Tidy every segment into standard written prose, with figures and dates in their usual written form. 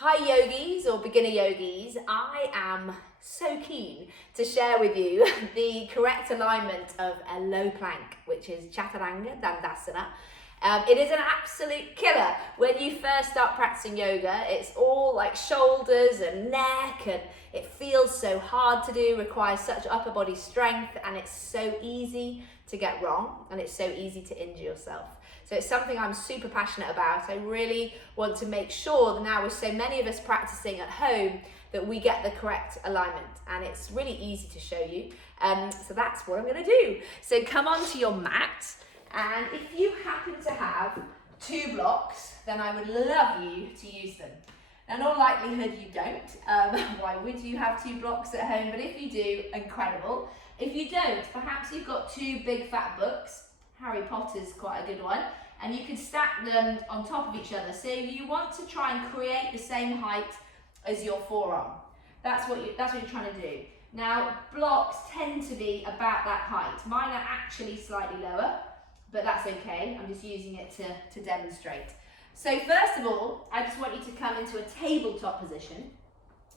Hi yogis or beginner yogis, I am so keen to share with you the correct alignment of a low plank, which is Chaturanga Dandasana. It is an absolute killer. When you first start practicing yoga, it's all like shoulders and neck, and it feels so hard to do, requires such upper body strength, and it's so easy to get wrong, and it's so easy to injure yourself. So it's something I'm super passionate about. I really want to make sure that now with so many of us practicing at home that we get the correct alignment, and it's really easy to show you. So that's what I'm going to do. So come onto your mat, and if you happen to have two blocks, then I would love you to use them. Now, in all likelihood you don't. Why would you have two blocks at home? But if you do, incredible. If you don't, perhaps you've got two big fat books. Harry Potter's quite a good one, and you can stack them on top of each other. So you want to try and create the same height as your forearm. That's what you're trying to do. Now, blocks tend to be about that height. Mine are actually slightly lower, but that's okay. I'm just using it to demonstrate. So first of all, I just want you to come into a tabletop position.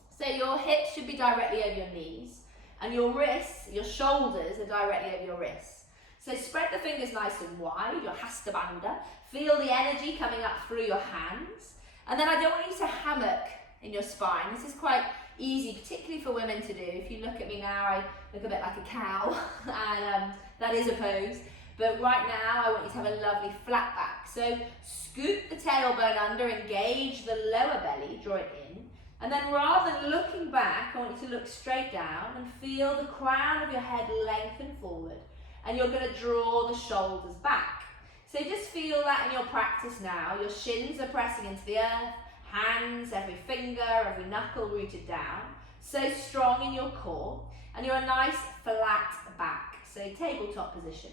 So your hips should be directly over your knees, and your wrists, your shoulders are directly over your wrists. So spread the fingers nice and wide, your hasta bandha. Feel the energy coming up through your hands. And then I don't want you to hammock in your spine. This is quite easy, particularly for women to do. If you look at me now, I look a bit like a cow, and that is a pose. But right now, I want you to have a lovely flat back. So scoop the tailbone under, engage the lower belly, draw it in. And then rather than looking back, I want you to look straight down and feel the crown of your head lengthen forward. And you're going to draw the shoulders back. So just feel that in your practice now. Your shins are pressing into the earth, hands, every finger, every knuckle rooted down. So strong in your core, and you're a nice flat back. So tabletop position.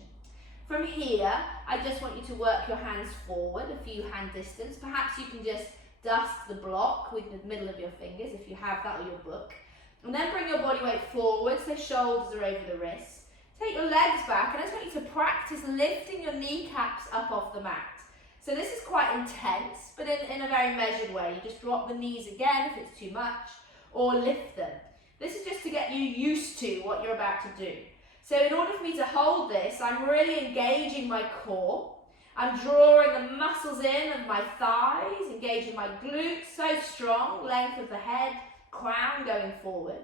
From here, I just want you to work your hands forward, a few hand distance. Perhaps you can just dust the block with the middle of your fingers if you have that or your book. And then bring your body weight forward, so shoulders are over the wrists. Take your legs back, and I just want you to practice lifting your kneecaps up off the mat. So this is quite intense, but in a very measured way. You just drop the knees again if it's too much, or lift them. This is just to get you used to what you're about to do. So in order for me to hold this, I'm really engaging my core. I'm drawing the muscles in of my thighs, engaging my glutes, so strong, length of the head, crown going forward.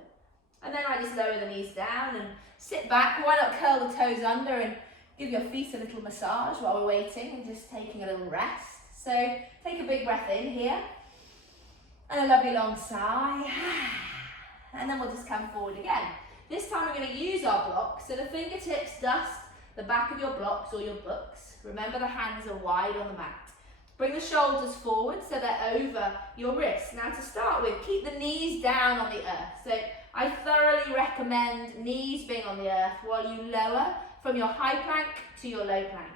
And then I just lower the knees down and sit back. Why not curl the toes under and give your feet a little massage while we're waiting and just taking a little rest. So take a big breath in here and a lovely long sigh. And then we'll just come forward again. This time we're going to use our blocks. So the fingertips dust the back of your blocks or your books. Remember, the hands are wide on the mat. Bring the shoulders forward so they're over your wrists. Now to start with, keep the knees down on the earth. So I thoroughly recommend knees being on the earth while you lower from your high plank to your low plank.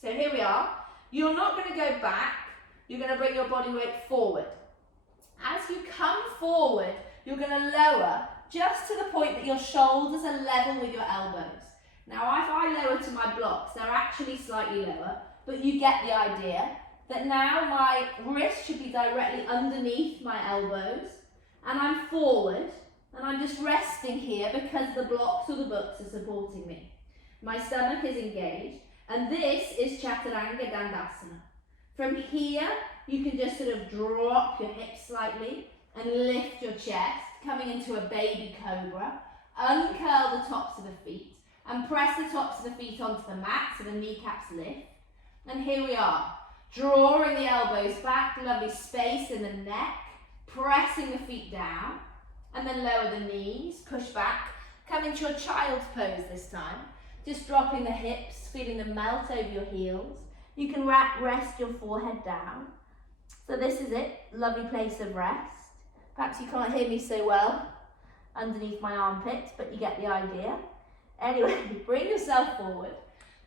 So here we are. You're not going to go back. You're going to bring your body weight forward. As you come forward, you're going to lower just to the point that your shoulders are level with your elbows. Now, if I lower to my blocks, they're actually slightly lower, but you get the idea that now my wrist should be directly underneath my elbows, and I'm forward. And I'm just resting here because the blocks or the books are supporting me. My stomach is engaged, and this is Chaturanga Dandasana. From here, you can just sort of drop your hips slightly and lift your chest, coming into a baby cobra. Uncurl the tops of the feet and press the tops of the feet onto the mat so the kneecaps lift. And here we are, drawing the elbows back, lovely space in the neck, pressing the feet down. And then lower the knees, push back, come into your child's pose this time. Just dropping the hips, feeling them melt over your heels. You can rest your forehead down. So this is it, lovely place of rest. Perhaps you can't hear me so well underneath my armpits, but you get the idea. Anyway, bring yourself forward,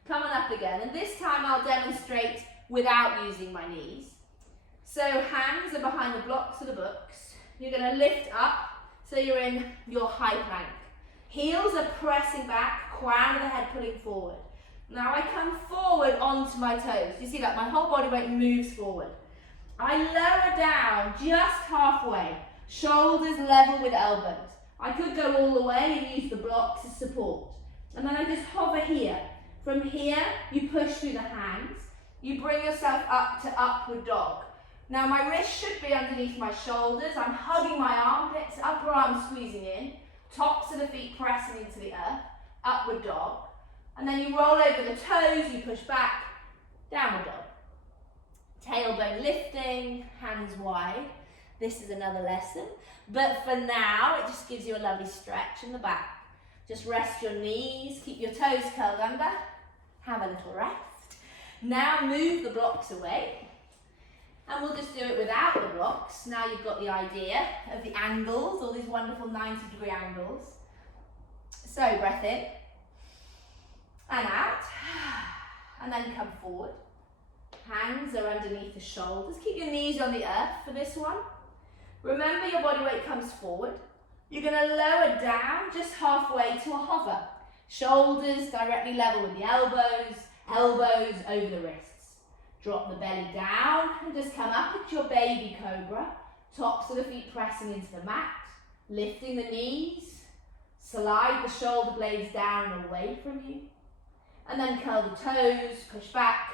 coming up again. And this time I'll demonstrate without using my knees. So hands are behind the blocks of the books. You're going to lift up. So you're in your high plank. Heels are pressing back, crown of the head pulling forward. Now I come forward onto my toes. You see that? My whole body weight moves forward. I lower down just halfway, shoulders level with elbows. I could go all the way and use the blocks as support. And then I just hover here. From here, you push through the hands. You bring yourself up to upward dog. Now my wrist should be underneath my shoulders. I'm hugging my armpits, upper arm squeezing in, tops of the feet pressing into the earth, upward dog. And then you roll over the toes, you push back, downward dog. Tailbone lifting, hands wide. This is another lesson. But for now, it just gives you a lovely stretch in the back. Just rest your knees, keep your toes curled under, have a little rest. Now move the blocks away. And we'll just do it without the blocks. Now you've got the idea of the angles, all these wonderful 90-degree angles. So breath in and out, and then come forward. Hands are underneath the shoulders. Keep your knees on the earth for this one. Remember your body weight comes forward. You're going to lower down just halfway to a hover. Shoulders directly level with the elbows, elbows over the wrists. Drop the belly down and just come up into your baby cobra. Tops of the feet pressing into the mat. Lifting the knees. Slide the shoulder blades down and away from you. And then curl the toes, push back.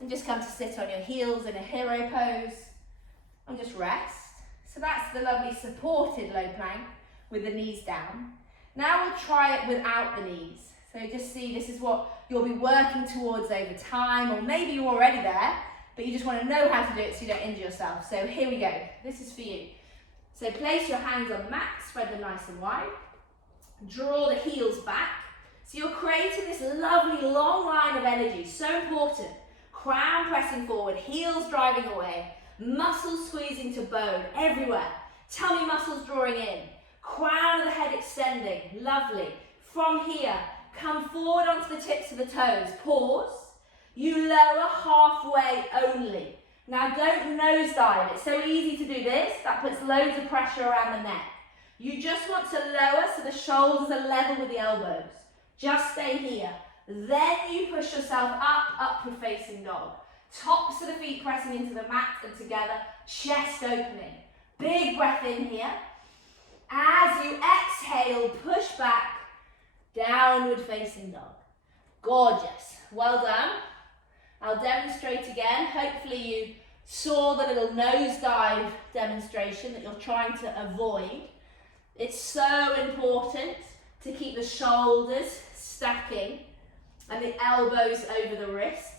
And just come to sit on your heels in a hero pose. And just rest. So that's the lovely supported low plank with the knees down. Now we'll try it without the knees. So just see, this is what you'll be working towards over time, or maybe you're already there, but you just want to know how to do it so you don't injure yourself. So here we go. This is for you. So place your hands on the mat, spread them nice and wide. Draw the heels back. So you're creating this lovely long line of energy, so important. Crown pressing forward, heels driving away, muscles squeezing to bone everywhere. Tummy muscles drawing in, crown of the head extending, lovely. From here, come forward onto the tips of the toes, pause. You lower halfway only. Now don't nosedive, it's so easy to do this, that puts loads of pressure around the neck. You just want to lower so the shoulders are level with the elbows. Just stay here. Then you push yourself up, upward facing dog. Tops of the feet pressing into the mat and together, chest opening. Big breath in here. As you exhale, push back, downward facing dog. Gorgeous. Well done. I'll demonstrate again. Hopefully you saw the little nosedive demonstration that you're trying to avoid. It's so important to keep the shoulders stacking and the elbows over the wrist.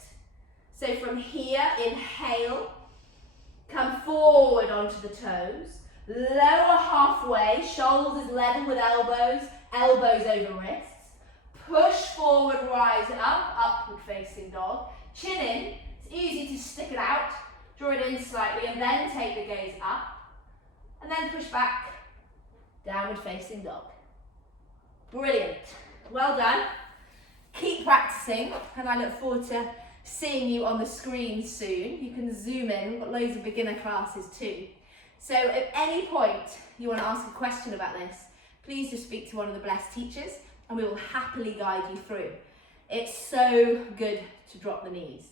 So from here, inhale, come forward onto the toes, lower halfway, shoulders level with elbows, elbows over wrists, push forward, rise up, upward facing dog, chin in, it's easy to stick it out, draw it in slightly and then take the gaze up, and then push back, downward facing dog. Brilliant, well done. Keep practicing, and I look forward to seeing you on the screen soon. You can zoom in, we've got loads of beginner classes too. So at any point you want to ask a question about this, please just speak to one of the Blessed teachers and we will happily guide you through. It's so good to drop the knees.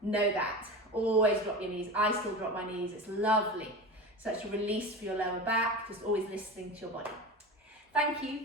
Know that. Always drop your knees. I still drop my knees. It's lovely. Such a release for your lower back, just always listening to your body. Thank you.